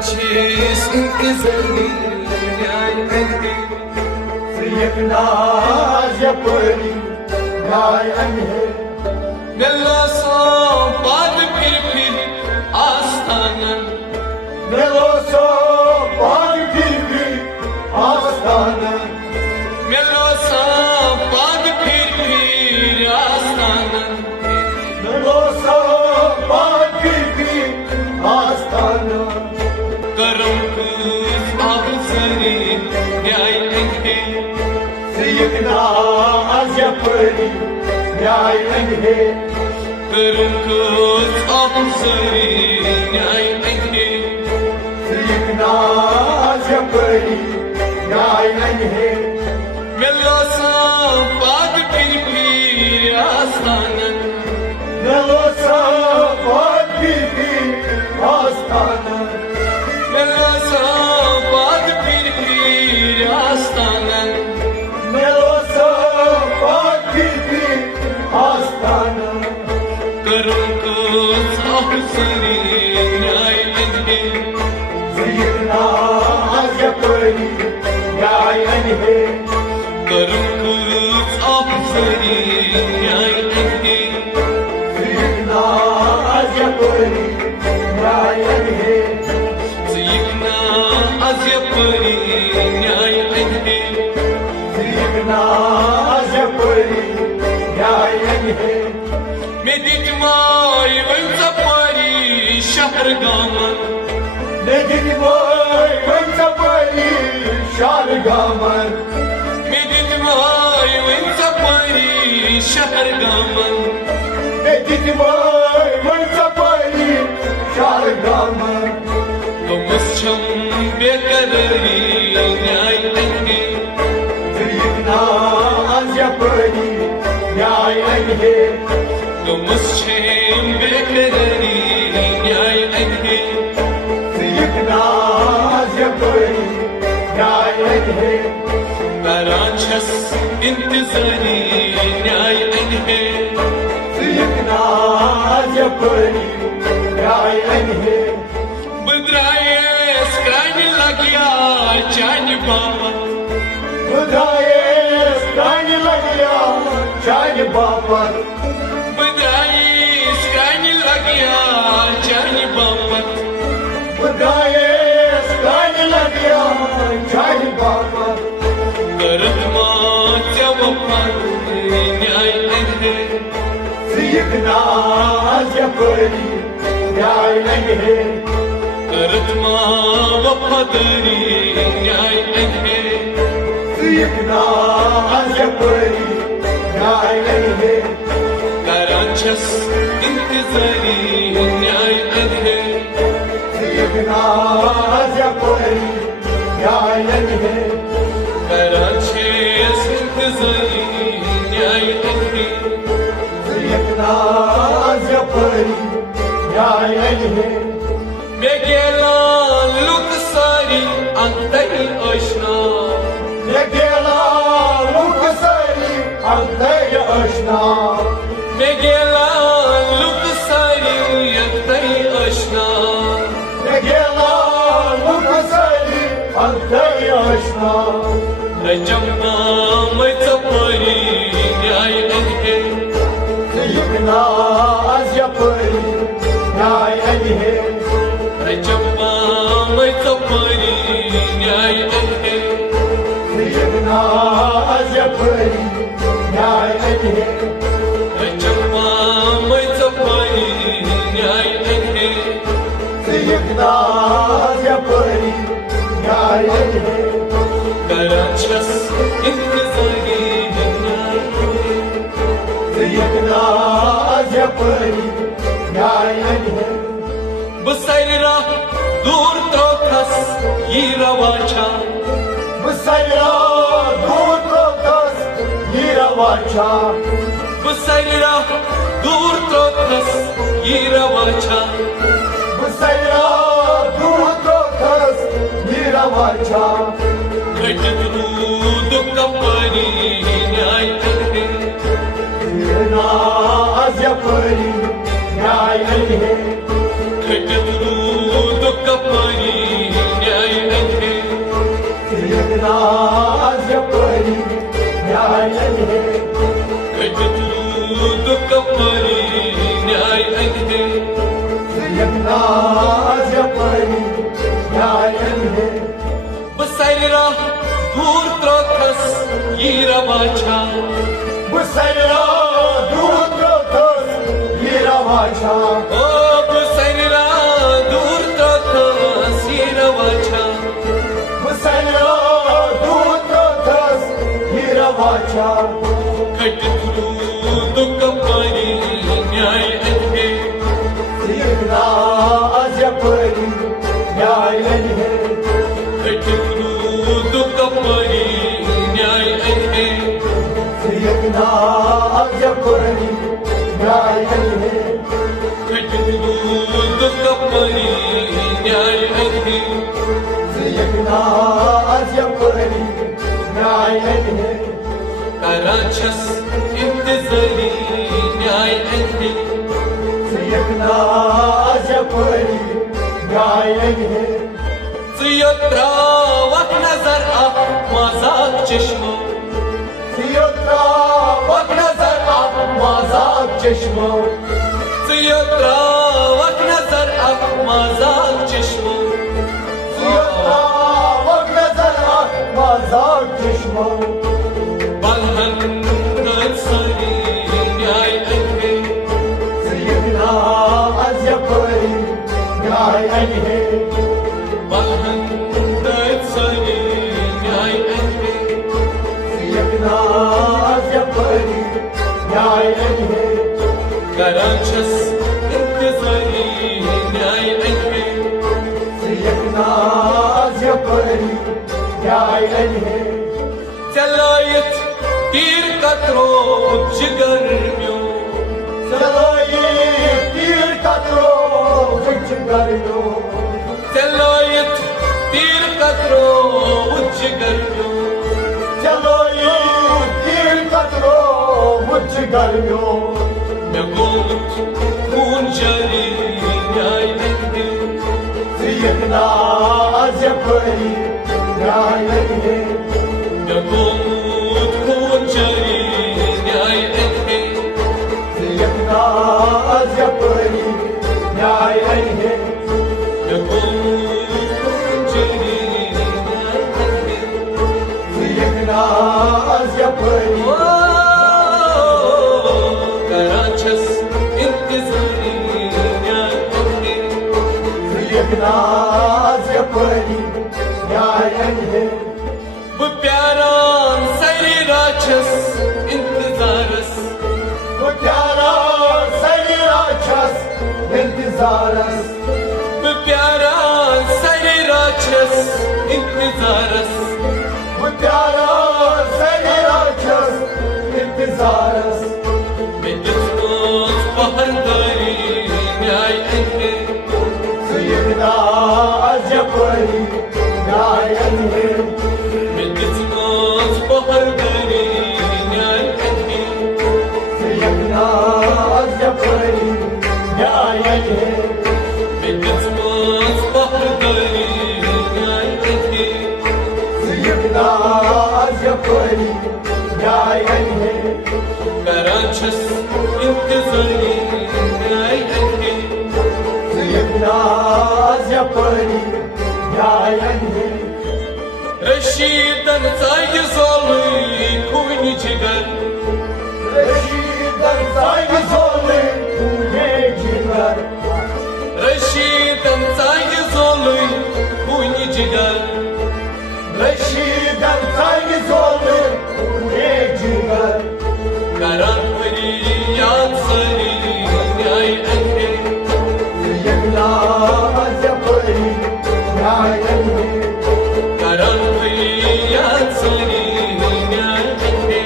چیز انتظاری یک ناز یا پری نای انه نلا سو باد پھر آستانن نلو سو باد پھر آستانن نلا سو باد پھر آستانن نلو سو باد پھر آستانن کرم کچھ آفزری نیای انگے یک ناز یا پری نای انه کرم کچھ آفزری نیای انگے یک ناز یا پری نای انه نلا سو باد پھر آستانن نلو سو باد پھر آستانن نلا سو باد پھر آستانن نلو سو باد پھر آستانن کرم کچھ آفزری نیای انگے یک ناز یا پری نای انه کرم کچھ آفزری نیای انگے یک ناز یا پری نای انه زیگنا از یا پری نیای انگے یک ناز یا پری نای انه مدیت مای ونزا پاری شهر گامن نگی وای ونزا پری شار گامن مدیت مای ونزا پاری شهر گامن نگی وای ونزا پری شار گامن کمسچم بیقراری نیای انگے یک ناز یا پری نای انه کمسچم بیقراری نیای انگے یک ناز یا پری نای انه کراچس انتظاری نیای انگے یک ناز یا پری نای انه بدرائے سکرانی لگیا چانی بابا خدای سکانی لگیا چای باپر بدرائے سکرانی لگیا چانی بابا خدای سکانی لگیا چای باپر کرت ماتیا وفر نیای انگے یک ناز یا پری نای انه کرت ما وفاداری نیای انگے یک ناز یا پری نای انه کراچس انتظاری نیای انگے یک ناز یا پری نای انه کراچس انتظاری نیای انگے یک ناز یا پری نای انه میگیلا لوک ساری انتای آشنا نگیلا لوک سری انتای آشنا میگیلا لوک ساری انتای آشنا نگیلا لوک سری انتای آشنا رجب نامه تپاری نیای انگے یک ناز یا پری نای انه رجب نامه تپاری نیای انگے یک ناز یا پری نای انه رجب نامه تپاری نیای انگے یک ناز یا پری نای انه کراچس انتظاری نیای انگے یک ناز یا پری نای انه بسر را دور تروکس ییرواچا بسیرا دور تو دست ییرواچا بسر را دور تروکس ییرواچا بسیرا دور تو دست ییرواچا کھٹت رود کپری نیای انگے یک ناز یا پری نای انه کھٹت رود کپری गिरा माझ्या बुसैला दूर होतोस हिरा माझ्या ओ बुसैला दूर होतोस हिरा माझ्या बुसैला दूर होतोस हिरा माझ्या खटकरू दुःखपरी न्याय अंधे सियकना अजपरी न्याय आहे खटकरू दुःखपरी न्याय अंधे सियकना अजपरी न्याय आहे खटकरू दुःखपरी न्याय अंधे सियकना अजपरी न्याय आहे कराचस इंतजारी न्याय अंधे सियकना अजपरी न्याय आहे सियत्रा वक नजर आप माझा चष्मा सियकना वक नजर आप माझा चष्मा सियत्रा वक नजर आप माझा चष्मा सियकना वक नजर आप माझा चष्मा बंधन सरी न्याय अंधे सियकना अजपरी न्याय आहे बंधन सरी न्याय अंधे सियकना अजपरी न्याय आहे कराचस इंतजारी न्याय अंधे सियकना अजपरी न्याय आहे चलायत तीर कतरो जिगर म्यो चलो ये तीर कतरो कुछ कर लो चलायत तीर कतरो जिगर म्यो चलो ये तीर कतरो कुछ कर लो मैं गोमत खून जारी न्याय अंधे सियकना अजपरी न्याय आहे मैं गोमत खून जारी न्याय अंधे सियकना अजपरी न्याय आहे मैं गोमत खून जारी न्याय अंधे सियकना अजपरी कराचस इंतजारी न्याय अंधे सियकना अजपरी न्याय आहे प्यारान सरी राक्षस इंतजारस प्यारा सरी राक्षस इंतजारस प्यारान सरी राक्षस इंतजारस प्यारा सरी राक्षस इंतजारस बिजनोस पहरदारी न्याय अंधे सियकना अजपरी न्याय आहे बिजनोस पहरदारी न्याय अंधे सियकना अजपरी न्याय आहे बिजनोस पहरदारी न्याय अंधे सियकना अजपरी न्याय आहे कराचस इंतजारी न्याय अंधे सियकना अजपरी न्याय आहे रशीदन चाय सोलई खूनी जिगर रशीदन चाय सोले तुझे जिगर रशीदन चाय सोलई खूनी जिगर रशीदन चाय सोले तुझे जिगर करार परी याद सरी न्याय अंधे सियकना अजपरी न्याय आहे करार परी याद सरी न्याय अंधे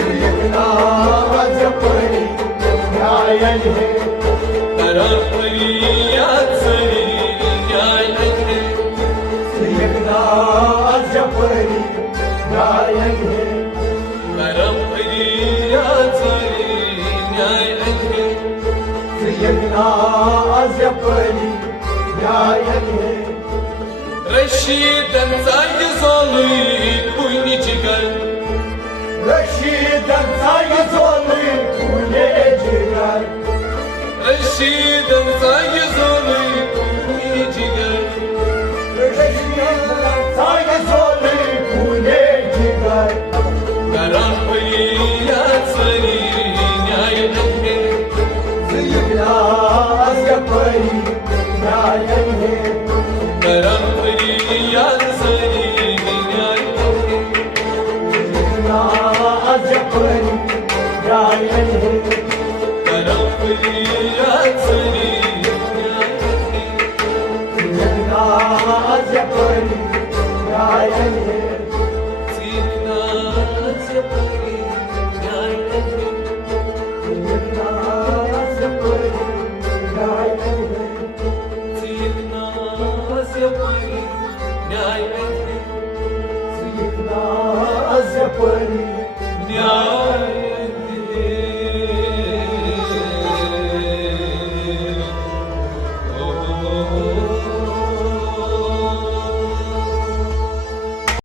सियकना अजपरी न्याय आहे करार परी याद सरी न्याय अंधे सियकना अजपरी न्याय आहे करार परी याद सरी न्याय अंधे सियकना अजपरी न्याय आहे रशीदन चाय सोलई खूनी जिगर रशीदन चाय सोले तुझे जिगर रशीदन चाय सोलई खूनी जिगर रशीदन चाय सोले तुझे जिगर परी न्याय हे चिन्हास्य परी न्याय हे चिन्हास्य परी न्याय हे चिन्हास्य परी न्याय हे चिन्हास्य परी